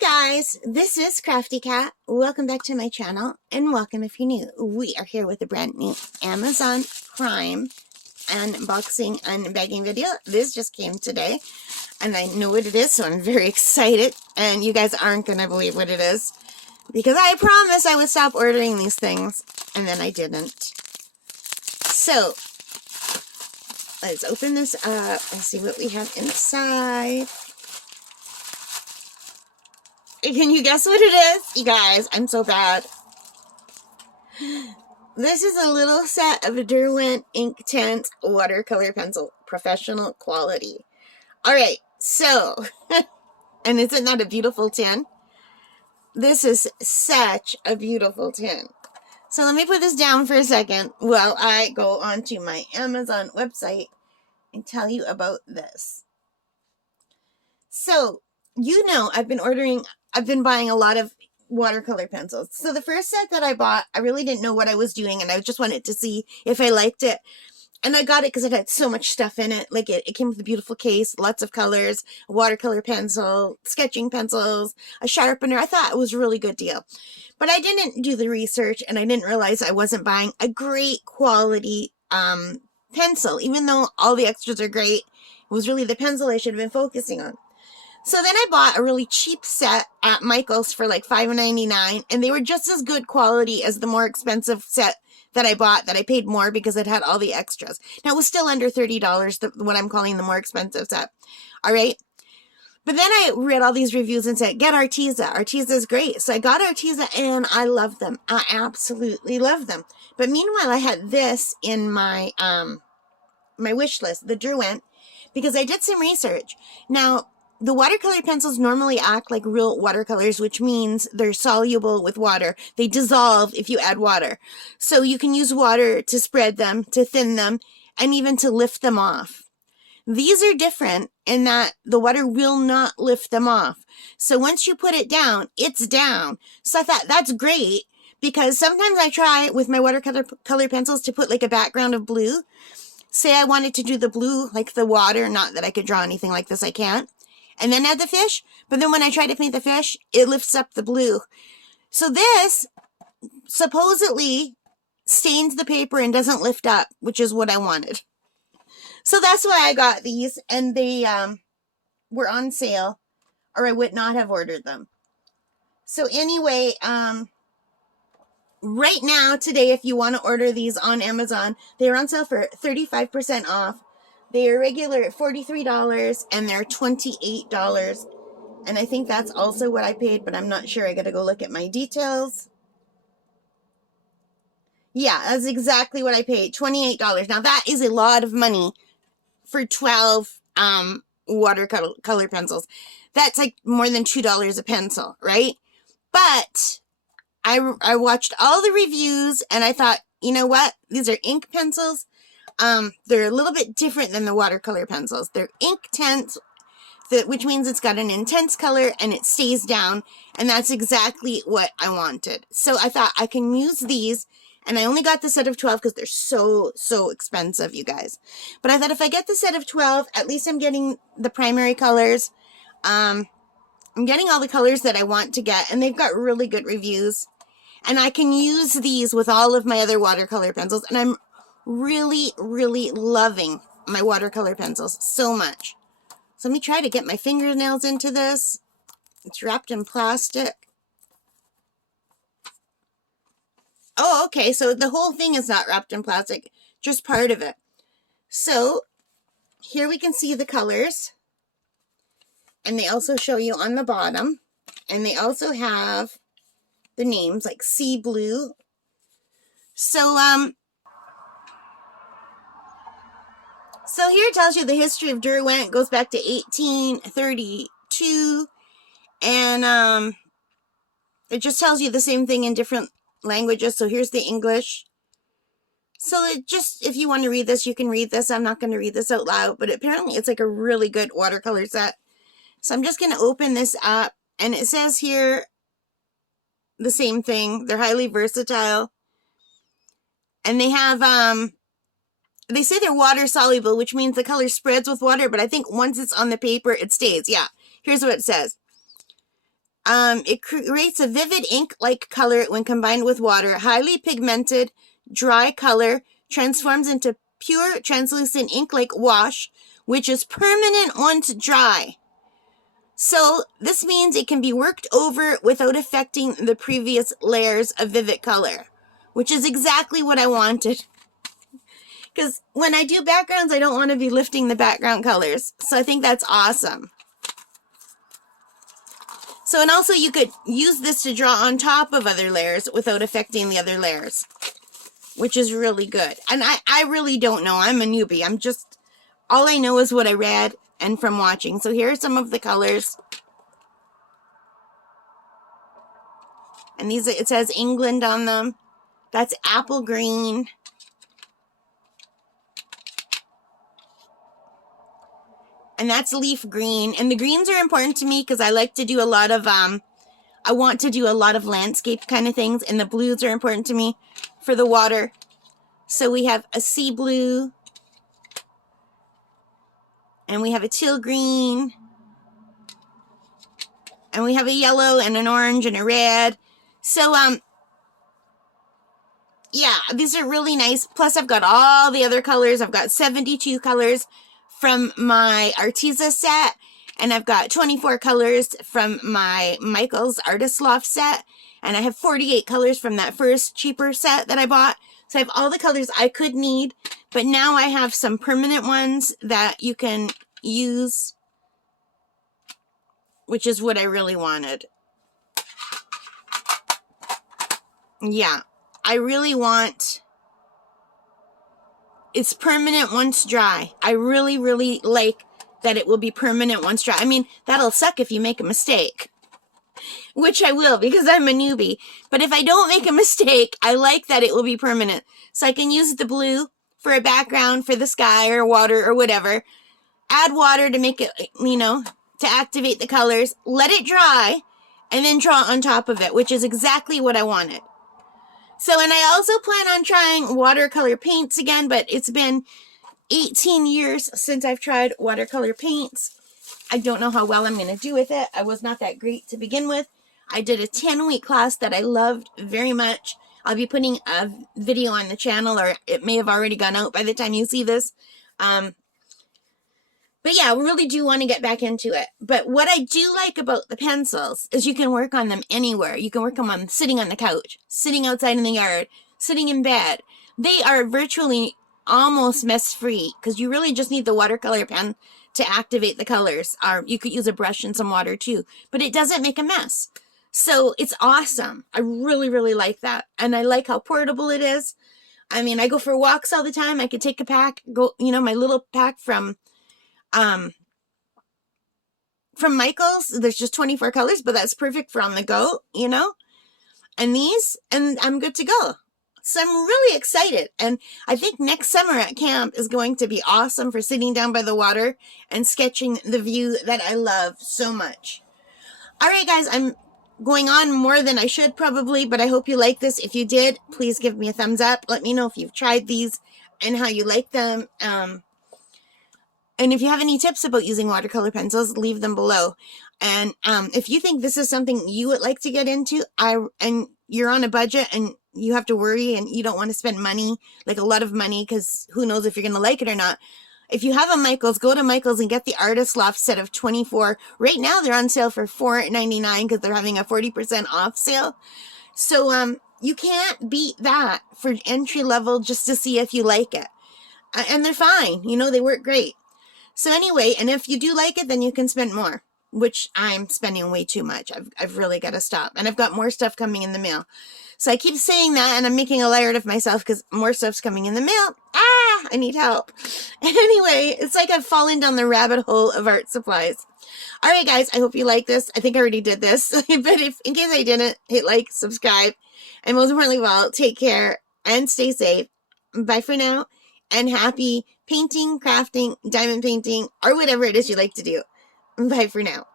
Guys, this is Crafty Cat. Welcome back to my channel, and welcome if you're new. We are here with a brand new Amazon Prime unboxing and bagging video. This just came today, and I know what it is, so I'm very excited. And you guys aren't going to believe what it is, because I promised I would stop ordering these things, and then I didn't. So, let's open this up and see what we have inside. Can you guess what it is? You guys, I'm so bad. This is a little set of Derwent Inktense watercolor pencil, professional quality. Alright, so, and isn't that a beautiful tin? This is such a beautiful tin. So let me put this down for a second while I go onto my Amazon website and tell you about this. So, you know, I've been buying a lot of watercolor pencils. So the first set that I bought, I really didn't know what I was doing, and I just wanted to see if I liked it. And I got it because it had so much stuff in it. Like it came with a beautiful case, lots of colors, a watercolor pencil, sketching pencils, a sharpener. I thought it was a really good deal. But I didn't do the research, and I didn't realize I wasn't buying a great quality pencil. Even though all the extras are great, it was really the pencil I should have been focusing on. So then I bought a really cheap set at Michael's for like $5.99, and they were just as good quality as the more expensive set that I bought, that I paid more because it had all the extras. Now, it was still under $30, what I'm calling the more expensive set. All right? But then I read all these reviews and said, get Arteza. Arteza is great. So I got Arteza, and I love them. I absolutely love them. But meanwhile, I had this in my my wish list, the Derwent, because I did some research. Now, the watercolor pencils normally act like real watercolors, which means they're soluble with water. They dissolve if you add water. So you can use water to spread them, to thin them, and even to lift them off. These are different in that the water will not lift them off. So once you put it down, it's down. So I thought that's great, because sometimes I try with my watercolor pencils to put like a background of blue. Say I wanted to do the blue like the water, not that I could draw anything like this, I can't. And then add the fish, but then when I try to paint the fish, it lifts up the blue. So this supposedly stains the paper and doesn't lift up, which is what I wanted. So that's why I got these, and they were on sale, or I would not have ordered them. So anyway, right now, today, if you want to order these on Amazon, they're on sale for 35% off. They are regular at $43, and they're $28. And I think that's also what I paid, but I'm not sure. I got to go look at my details. Yeah, that's exactly what I paid, $28. Now, that is a lot of money for 12 watercolor pencils. That's like more than $2 a pencil, right? But I watched all the reviews, and I thought, you know what? These are ink pencils. They're a little bit different than the watercolor pencils. They're Inktense, which means it's got an intense color and it stays down, and that's exactly what I wanted. So I thought I can use these, and I only got the set of 12 because they're so expensive, you guys. But I thought if I get the set of 12, at least I'm getting the primary colors. I'm getting all the colors that I want to get, and they've got really good reviews. And I can use these with all of my other watercolor pencils, and I'm really loving my watercolor pencils so much. So let me try to get my fingernails into this. It's wrapped in plastic. Oh, okay, so the whole thing is not wrapped in plastic, just part of it. So here we can see the colors, and they also show you on the bottom, and they also have the names like sea blue. So So here it tells you the history of Derwent goes back to 1832, and it just tells you the same thing in different languages. So here's the English. So it just, if you want to read this, you can read this. I'm not going to read this out loud, but apparently it's like a really good watercolor set. So I'm just going to open this up, and it says here the same thing. They're highly versatile, and they have they say they're water soluble, which means the color spreads with water, but I think once it's on the paper, it stays. Yeah, here's what it says. It creates a vivid ink-like color when combined with water. Highly pigmented, dry color transforms into pure translucent ink-like wash, which is permanent once dry. So this means it can be worked over without affecting the previous layers of vivid color, which is exactly what I wanted. Because when I do backgrounds, I don't want to be lifting the background colors. So I think that's awesome. So, and also you could use this to draw on top of other layers without affecting the other layers, which is really good. And I really don't know. I'm a newbie. All I know is what I read and from watching. So here are some of the colors. And these, it says England on them. That's apple green. And that's leaf green. And the greens are important to me because I like to do a lot of, I want to do a lot of landscape kind of things. And the blues are important to me for the water. So we have a sea blue. And we have a teal green. And we have a yellow and an orange and a red. So, yeah, these are really nice. Plus, I've got all the other colors. I've got 72 colors from my Arteza set. And I've got 24 colors from my Michaels Artist Loft set. And I have 48 colors from that first cheaper set that I bought. So I have all the colors I could need. But now I have some permanent ones that you can use, which is what I really wanted. Yeah, I really want, it's permanent once dry. I really, really like that it will be permanent once dry. I mean, that'll suck if you make a mistake, which I will because I'm a newbie. But if I don't make a mistake, I like that it will be permanent. So I can use the blue for a background for the sky or water or whatever. Add water to make it, you know, to activate the colors. Let it dry and then draw on top of it, which is exactly what I wanted. So, and I also plan on trying watercolor paints again, but it's been 18 years since I've tried watercolor paints. I don't know how well I'm going to do with it. I was not that great to begin with. I did a 10-week class that I loved very much. I'll be putting a video on the channel, or it may have already gone out by the time you see this. But yeah, I really do want to get back into it. But what I do like about the pencils is you can work on them anywhere. You can work on them sitting on the couch, sitting outside in the yard, sitting in bed. They are virtually almost mess-free because you really just need the watercolor pen to activate the colors. Or you could use a brush and some water too, but it doesn't make a mess. So it's awesome. I really, really like that. And I like how portable it is. I mean, I go for walks all the time. I could take a pack, go, you know, my little pack from Michaels. There's just 24 colors, but that's perfect for on the go, you know, and these, and I'm good to go. So I'm really excited. And I think next summer at camp is going to be awesome for sitting down by the water and sketching the view that I love so much. All right, guys, I'm going on more than I should probably, but I hope you like this. If you did, please give me a thumbs up. Let me know if you've tried these and how you like them. And if you have any tips about using watercolor pencils, leave them below. And if you think this is something you would like to get into, and you're on a budget and you have to worry and you don't want to spend money, like a lot of money, because who knows if you're going to like it or not. If you have a Michaels, go to Michaels and get the Artist Loft set of 24. Right now they're on sale for $4.99 because they're having a 40% off sale. So you can't beat that for entry level just to see if you like it. And they're fine. You know, they work great. So anyway, and if you do like it, then you can spend more, which I'm spending way too much. I've really got to stop. And I've got more stuff coming in the mail. So I keep saying that, and I'm making a liar of myself because more stuff's coming in the mail. I need help. And anyway, it's like I've fallen down the rabbit hole of art supplies. All right, guys, I hope you like this. I think I already did this. But if in case I didn't, hit like, subscribe, and most importantly, well, take care and stay safe. Bye for now, and happy painting, crafting, diamond painting, or whatever it is you like to do. Bye for now.